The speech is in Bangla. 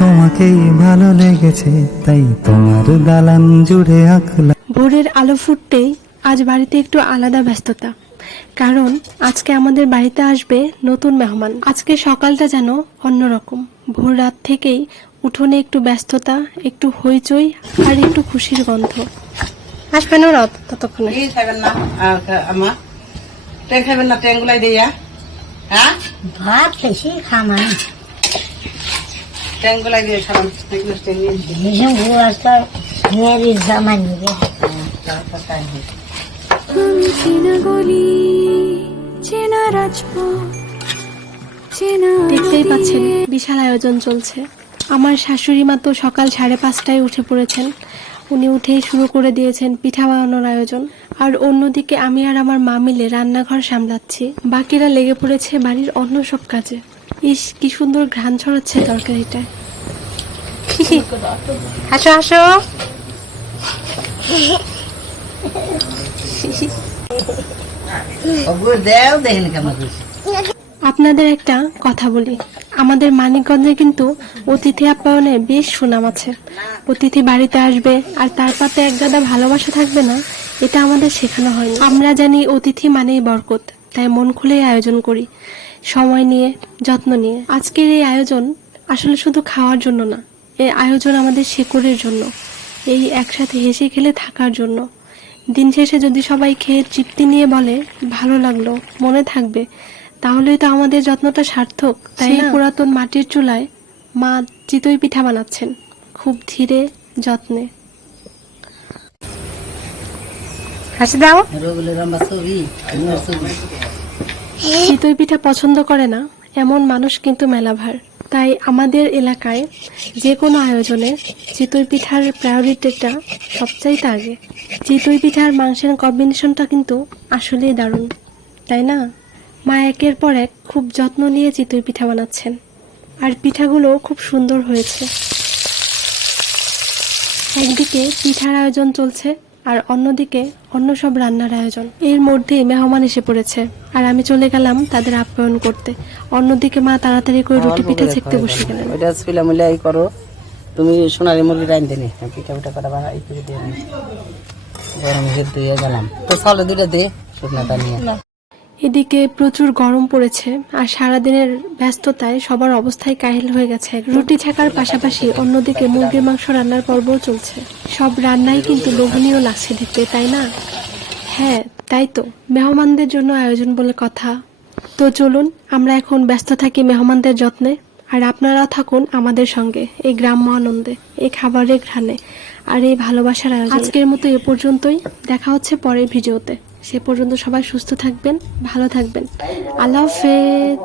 তোমাকেই ভালো লেগেছে তাই তোমার দালান জুড়ে আঁকলাম। ভোরের আলো ফুটতেই আজ বাড়িতে একটু আলাদা ব্যস্ততা, কারণ আজকে আমাদের বাড়িতে আসবে নতুন মেহমান। আজকে সকালটা যেন অন্যরকম। ভোর রাত থেকেই উঠোনে একটু ব্যস্ততা, একটু হইচই আর একটু খুশির গন্ধ। আসবেন ওরা ততক্ষণে? খাবেন না আমা, ট্যাং খাবেন না? ট্যাং গুলাই দিয়া হ্যাঁ ভাত খেয়েছি খামান ট্যাং গুলাই দিয়ে খাবেন। ভীষণ ঘুরে আসতে মেয়ের জামান নিবে। দেখতেই পাচ্ছেন বিশাল আয়োজন চলছে। আমার শাশুড়ি মা তো সকাল 5:30টায় উঠে পড়েছেন। উনি উঠেই শুরু করে দিয়েছেন পিঠা বানানোর আয়োজন। আর অন্যদিকে আমি আর আমার মা মিলে রান্নাঘর সামলাচ্ছি। বাকিরা লেগে পড়েছে বাড়ির অন্য সব কাজে। ইস, কি সুন্দর ঘ্রাণ ছড়াচ্ছে তরকারিটায়। হাসো হাসো। আপনাদের একটা কথা বলি, আমাদের মানিকগঞ্জে কিন্তু অতিথি আপ্যায়নে বেশ সুনাম আছে। অতিথি বাড়িতে আসবে আর তার পাতে এক গাদা ভালোবাসা থাকবে না, এটা আমাদের শেখানো হয়নি। আমরা জানি অতিথি মানেই বরকত, তাই মন খুলে আয়োজন করি, সময় নিয়ে, যত্ন নিয়ে। আজকের এই আয়োজন আসলে শুধু খাওয়ার জন্য না, এই আয়োজন আমাদের শেকড়ের জন্য, এই একসাথে হেসে খেলে থাকার জন্য। দিন শেষে যদি সবাই খেয়ে তৃপ্তি নিয়ে বলে ভালো লাগলো, মনে থাকবে, তাহলেই তো আমাদের যত্নটা সার্থক, তাই না? পুরাতন মাটির চুলায় মা চিতই পিঠা বানাচ্ছেন খুব ধীরে যত্নে। হাসি দাও। চিতই পিঠা পছন্দ করে না এমন মানুষ কিন্তু মেলাভার। তাই আমাদের এলাকায় যে কোনো আয়োজনে চিতই পিঠার প্রায়োরিটিটা সবচাইতে আগে। চিতই পিঠার মাংসের কম্বিনেশনটা কিন্তু আসলেই দারুণ, তাই না? মা একের পর এক খুব যত্ন নিয়ে চিতই পিঠা বানাচ্ছেন, আর পিঠাগুলো খুব সুন্দর হয়েছে। একদিকে পিঠার আয়োজন চলছে আর অন্যদিকে অন্য সব রান্নার আয়োজন। এর মধ্যেই মেহমান এসে পড়েছে আর আমি চলে গেলাম তাদের আপ্যায়ন করতে। অন্যদিকে মা তাড়াতাড়ি করে রুটি পিঠা ছেঁকতে বসে গেলেন। ওইটা ছিলা মিলাই করো, তুমি সোনালি মুরগি রাইন দেনি পিঠা পিঠা করা বানা এই করে দিয়ে গরম হিট দিয়ে গেলাম তো চাউলে দুইটা দে শুকনাটা নিয়ে। এদিকে প্রচুর গরম পড়েছে আর সারাদিনের ব্যস্ততায় সবার অবস্থায় কাহিল হয়ে গেছে। রুটি ছাকার পাশাপাশি অন্যদিকে মুরগির মাংস রান্নার পর্বও চলছে। সব রান্নাই কিন্তু লোভনীয় লাগছে দেখতে, তাই না? হ্যাঁ, তাই তো, মেহমানদের জন্য আয়োজন বলে কথা। তো চলুন আমরা এখন ব্যস্ত থাকি মেহমানদের যত্নে, আর আপনারাও থাকুন আমাদের সঙ্গে এই গ্রাম্য আনন্দে, এই খাবারের ঘ্রাণে আর এই ভালোবাসার আয়োজন। আজকের মতো এ পর্যন্তই, দেখা হচ্ছে পরের ভিডিওতে। সে পর্যন্ত সবাই সুস্থ থাকবেন, ভালো থাকবেন। আল্লাহ হাফেজ।